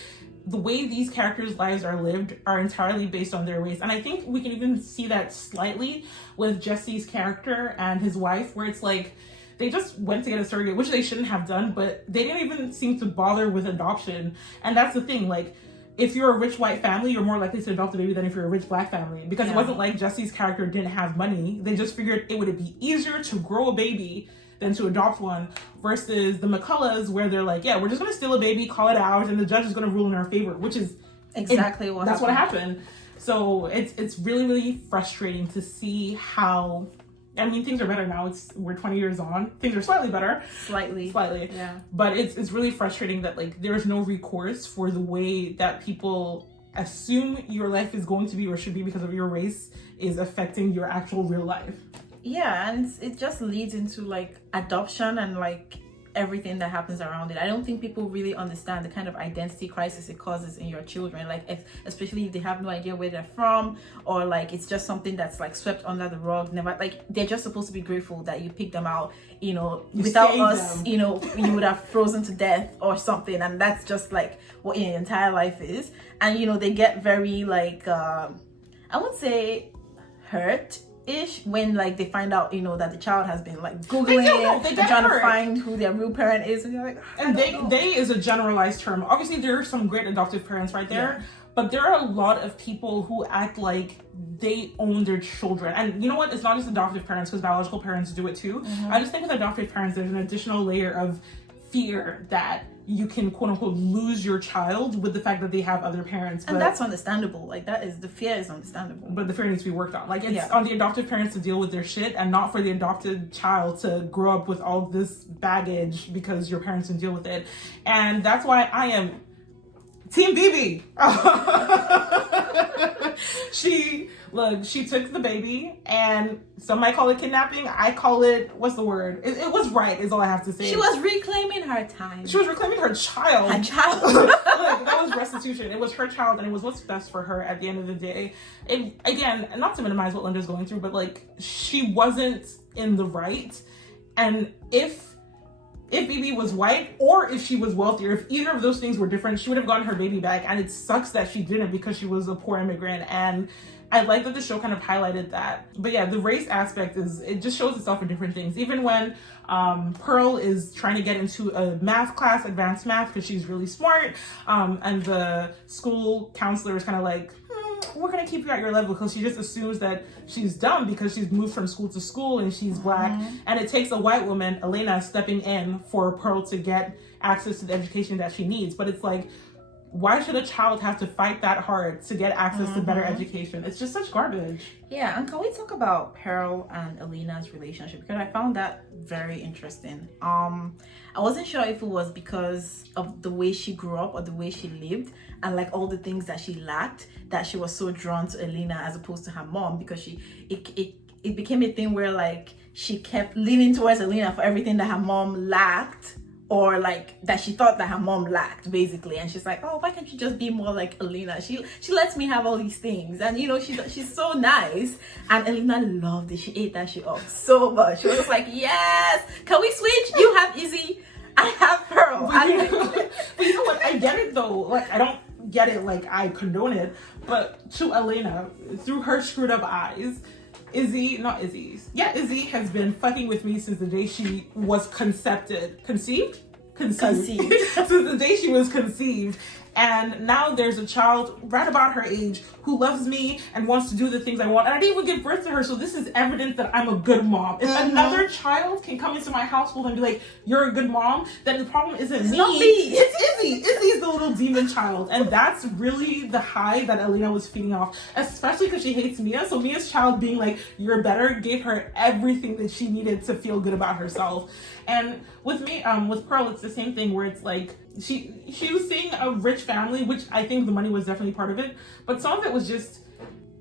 the way these characters' lives are lived are entirely based on their race. And I think we can even see that slightly with Jesse's character and his wife, where it's like they just went to get a surrogate, which they shouldn't have done, but they didn't even seem to bother with adoption. And that's the thing, like, if you're a rich white family, you're more likely to adopt a baby than if you're a rich black family. Because it wasn't like Jesse's character didn't have money. They just figured it would be easier to grow a baby than to adopt one, versus the McCulloughs, where they're like, yeah, we're just going to steal a baby, call it ours, and the judge is going to rule in our favor, which is exactly what that's what happened. So it's really, really frustrating to see how, I mean, things are better now. We're 20 years on. Things are slightly better. Slightly. Yeah. But it's really frustrating that, like, there's no recourse for the way that people assume your life is going to be or should be because of your race is affecting your actual real life. Yeah, and it just leads into, like, adoption and, like, everything that happens around it. I don't think people really understand the kind of identity crisis it causes in your children, like, especially if they have no idea where they're from, or, like, it's just something that's, like, swept under the rug. Never, like, they're just supposed to be grateful that you picked them out. Without us, you would have frozen to death or something, and that's just, like, what your entire life is. And they get very, like, I wouldn't say hurt when, like, they find out that the child has been, like, googling and trying to find who their real parent is, and you're like, and they is a generalized term. Obviously there are some great adoptive parents right there, but there are a lot of people who act like they own their children. And you know what, it's not just adoptive parents, because biological parents do it too. I just think with adoptive parents there's an additional layer of fear that you can, quote unquote, lose your child with the fact that they have other parents. And that's understandable. Like, the fear is understandable. But the fear needs to be worked on. Like, it's on the adoptive parents to deal with their shit, and not for the adopted child to grow up with all this baggage because your parents didn't deal with it. And that's why I am Team BB. She took the baby, and some might call it kidnapping. I call it, what's the word? It was right, is all I have to say. She was reclaiming her time. She was reclaiming her child. Her child. That was restitution. It was her child, and it was what's best for her at the end of the day. Again, not to minimize what Linda's going through, but, like, she wasn't in the right. And if BB was white, or if she was wealthier, if either of those things were different, she would have gotten her baby back. And it sucks that she didn't, because she was a poor immigrant. And I like that the show kind of highlighted that. But yeah, the race aspect it just shows itself in different things. Even when Pearl is trying to get into a math class, advanced math, because she's really smart, and the school counselor is kind of like, we're going to keep you at your level, because she just assumes that she's dumb because she's moved from school to school and she's black. And it takes a white woman, Elena, stepping in for Pearl to get access to the education that she needs. But it's like, why should a child have to fight that hard to get access to better education? It's just such garbage. Yeah, and can we talk about Pearl and Elena's relationship? Because I found that very interesting. I wasn't sure if it was because of the way she grew up or the way she lived, and, like, all the things that she lacked, that she was so drawn to Elena as opposed to her mom, because it became a thing where, like, she kept leaning towards Elena for everything that her mom lacked, or, like, that she thought that her mom lacked, basically. And she's like, oh, why can't you just be more like Elena? She lets me have all these things, and she's so nice. And Elena loved it. She ate that shit up so much. She was just like, yes, can we switch? You have Izzy, I have Pearl. But you know what, I get it though. Like, I don't get it like I condone it, but to Elena, through her screwed up eyes, Izzy has been fucking with me since the day she was conceived since the day she was conceived. And now there's a child right about her age who loves me and wants to do the things I want. And I didn't even give birth to her, so this is evidence that I'm a good mom. If another child can come into my household and be like, you're a good mom, then the problem isn't me. Not me. It's Izzy. Izzy's the little demon child. And that's really the high that Elena was feeding off, especially because she hates Mia. So Mia's child being like, you're better, gave her everything that she needed to feel good about herself. And with me, with Pearl, it's the same thing where it's like, she was seeing a rich family, which I think the money was definitely part of it, but some of it was just,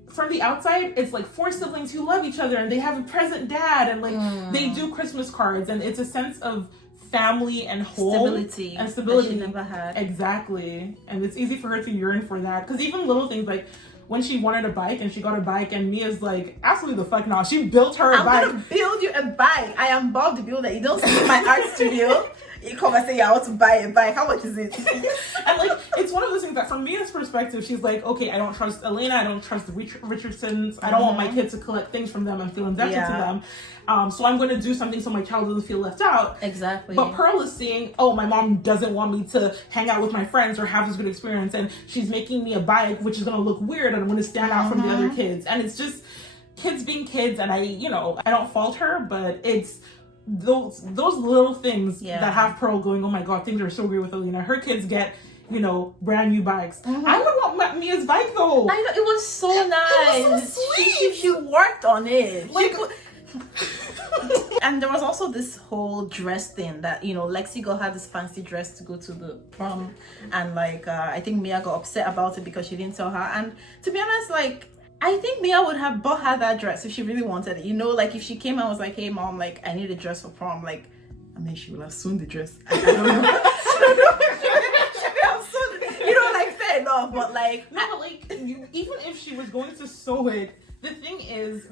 from the outside, it's like 4 siblings who love each other and they have a present dad and like they do Christmas cards, and it's a sense of family and stability that she never had. Exactly. And it's easy for her to yearn for that, because even little things like when she wanted a bike and she got a bike and Mia's like, absolutely the fuck not. She built her a bike. I'm gonna build you a bike. I am Bob the Builder. You don't see my art studio. You come and say, yeah, I want to buy a bike. How much is it? And like, it's one of those things that from Mia's perspective, she's like, okay, I don't trust Elena. I don't trust the Richardsons. I don't want my kids to collect things from them and feel indebted to them. So I'm going to do something so my child doesn't feel left out. Exactly. But Pearl is seeing, oh, my mom doesn't want me to hang out with my friends or have this good experience. And she's making me a bike, which is going to look weird and I'm going to stand out from the other kids. And it's just kids being kids. And I don't fault her, but it's those little things that have Pearl going, oh my God, things are so great with Elena. Her kids get, brand new bikes. I would want Mia's bike though. I know, it was so nice. It was so sweet. She worked on it. Like, and there was also this whole dress thing that, Lexi got her this fancy dress to go to the prom, and like I think Mia got upset about it because she didn't tell her. And to be honest, like, I think Mia would have bought her that dress if she really wanted it. Like if she came and was like, hey mom, like I need a dress for prom, like, I mean, she would have sewn the dress. I don't know. I don't know if she would have sewn it. Like, fair enough, but like, no, but like, even if she was going to sew it, the thing is,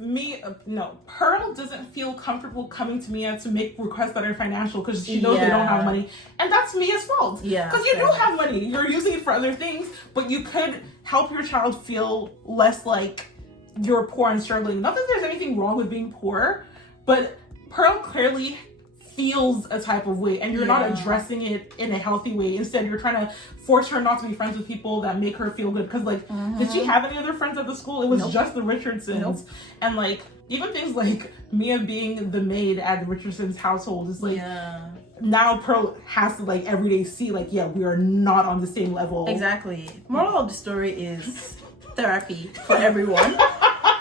Pearl doesn't feel comfortable coming to Mia to make requests that are financial because she knows they don't have money. And that's Mia's fault. Yeah. Because you do have money. You're using it for other things, but you could help your child feel less like you're poor and struggling. Not that there's anything wrong with being poor, but Pearl clearly feels a type of way and you're not addressing it in a healthy way. Instead, you're trying to force her not to be friends with people that make her feel good. Because like, did she have any other friends at the school? It was just the Richardsons. And like, even things like Mia being the maid at the Richardsons household is like, now Pearl has to like every day see like, we are not on the same level. Exactly. Moral of the story is therapy for everyone.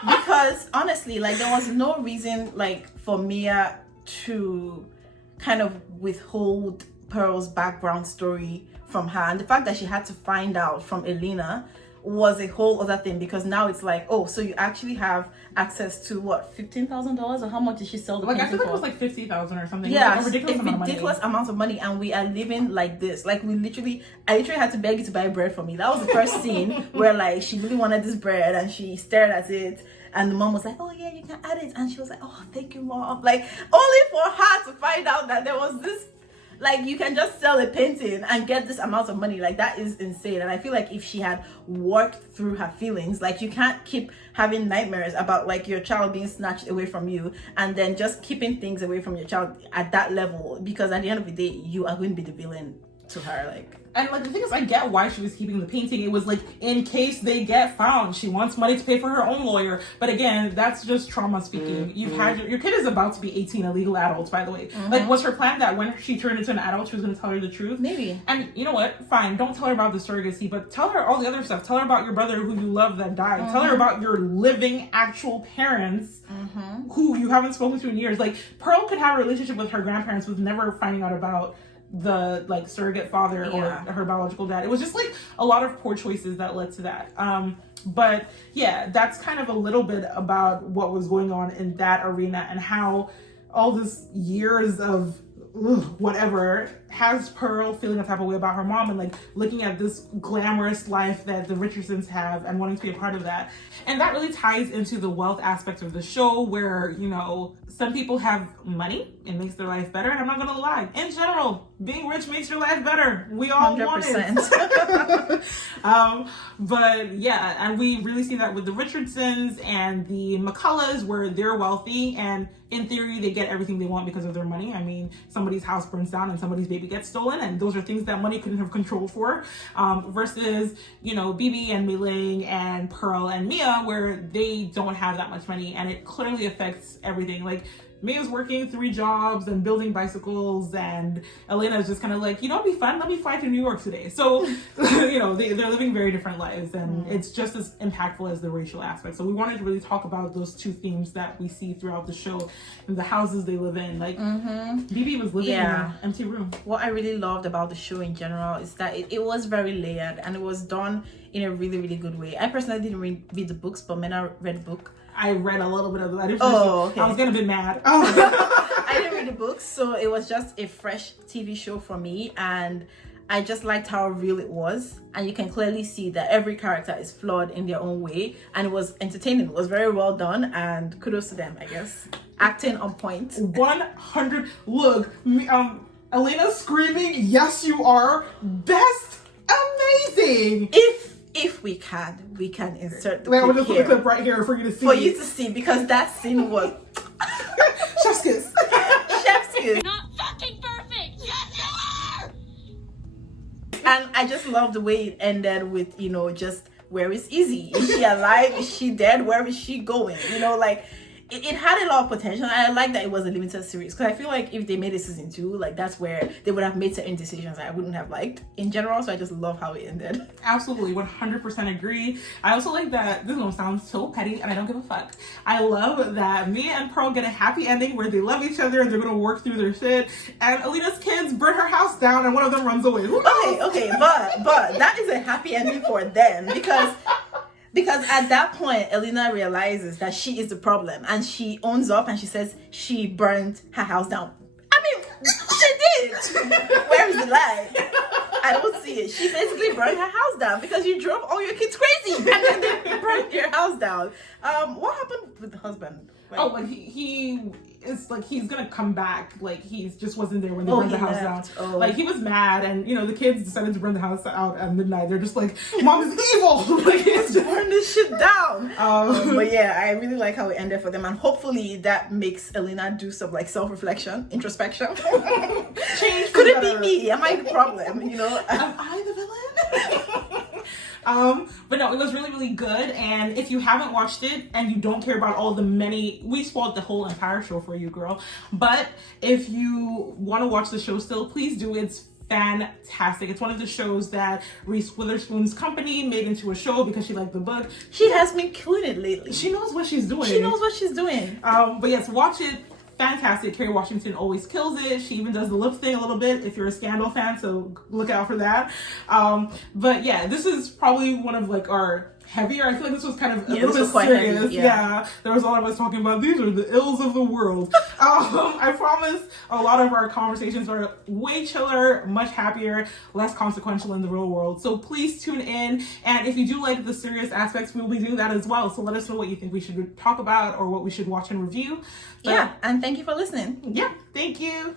Because honestly, like, there was no reason like for Mia to kind of withhold Pearl's background story from her, and the fact that she had to find out from Elena was a whole other thing, because now it's like, oh, so you actually have access to what, $15,000, or how much did she sell the painting I feel like for? it was like 50,000 or something. Yeah, like a ridiculous amount of money, and we are living like this. Like, I literally had to beg you to buy bread for me. That was the first scene where like she really wanted this bread and she stared at it. And the mom was like, oh yeah, you can add it. And she was like, oh, thank you, mom. Like, only for her to find out that there was this, like, you can just sell a painting and get this amount of money. Like, that is insane. And I feel like if she had worked through her feelings, like, you can't keep having nightmares about like your child being snatched away from you and then just keeping things away from your child at that level, because at the end of the day, you are going to be the villain to her. Like, and like, the thing is, I get why she was keeping the painting. It was like, in case they get found, she wants money to pay for her own lawyer. But again, that's just trauma speaking. You've had your kid is about to be 18, a legal adult, by the way. Like, was her plan that when she turned into an adult, she was going to tell her the truth? Maybe. And you know what? Fine, don't tell her about the surrogacy, but tell her all the other stuff. Tell her about your brother who you love that died. Tell her about your living actual parents who you haven't spoken to in years. Like, Pearl could have a relationship with her grandparents with never finding out about the like surrogate father or her biological dad. It was just like a lot of poor choices that led to that. But yeah, that's kind of a little bit about what was going on in that arena and how all this years of whatever has Pearl feeling a type of way about her mom and like looking at this glamorous life that the Richardsons have and wanting to be a part of that. And that really ties into the wealth aspect of the show where, some people have money, it makes their life better. And I'm not gonna lie, in general, being rich makes your life better. We all 100%. want it. But yeah, and we really see that with the Richardsons and the McCulloughs, where they're wealthy and in theory they get everything they want because of their money. I mean, somebody's house burns down and somebody's baby gets stolen, and those are things that money couldn't have control for. Versus, you know, Bibi and Mei Ling and Pearl and Mia, where they don't have that much money, and it clearly affects everything. Like, Mia's working 3 jobs and building bicycles, and Elena is just kind of like, you know, it'd be fun, let me fly to New York today. So, you know, they're living very different lives, and it's just as impactful as the racial aspect. So we wanted to really talk about those 2 themes that we see throughout the show, and the houses they live in. Like, Bibi was living in an empty room. What I really loved about the show in general is that it was very layered, and it was done in a really, really good way. I personally didn't read the books, but Mena read the book. I read a little bit of it. Okay. I was gonna be mad. I didn't read the books, so it was just a fresh TV show for me, and I just liked how real it was. And you can clearly see that every character is flawed in their own way, and it was entertaining. It was very well done, and kudos to them, I guess. Acting on point. 100. Look, Elena screaming, "Yes, you are best!" Amazing. If we can insert the Wait, clip we'll just put the clip right here for you to see. For you to see, because that scene was chef's kiss. Chef's kiss. Not fucking perfect. Yes, you are. And I just love the way it ended with, you know, just where is Izzy? Is she alive? Is she dead? Where is she going? You know, like it had a lot of potential. And I like that it was a limited series, because I feel like if they made a season 2, like that's where they would have made certain decisions I wouldn't have liked in general. So I just love how it ended. Absolutely, 100% agree. I also like that, this is gonna sound so petty and I don't give a fuck. I love that Mia and Pearl get a happy ending where they love each other and they're gonna work through their shit, and Alina's kids burn her house down and one of them runs away. Okay, but that is a happy ending for them, because at that point, Elena realizes that she is the problem, and she owns up and she says she burned her house down. I mean, she did. Where is the lie? I don't see it. She basically burned her house down because you drove all your kids crazy, and then they burned your house down. What happened with the husband? Like, like he is like, he's gonna come back. Like, he just wasn't there when they burned the house down. Like, he was mad, and you know, the kids decided to burn the house out at midnight. They're just like, Mom is evil. Like, let's burn this shit down. But yeah, I really like how it ended for them, and hopefully that makes Elena do some like self-reflection, introspection. Change. Could it be me? Am I the problem? You know, am I the villain? But no, it was really, really good. And if you haven't watched it and you don't care about all the many, we spoiled the whole entire show for you, girl. But if you want to watch the show still, please do. It's fantastic. It's one of the shows that Reese Witherspoon's company made into a show because she liked the book. She has been killing it lately. She knows what she's doing. She knows what she's doing. But yes, watch it. Fantastic. Kerry Washington always kills it. She even does the lip thing a little bit if you're a Scandal fan, so look out for that. But yeah, this is probably one of like our heavier. I feel like this was kind of a little bit serious. Heavy, yeah, there was a lot of us talking about these are the ills of the world. I promise a lot of our conversations are way chiller, much happier, less consequential in the real world. So please tune in, and if you do like the serious aspects, we will be doing that as well. So let us know what you think we should talk about or what we should watch and review. But, yeah, and thank you for listening. Yeah, thank you.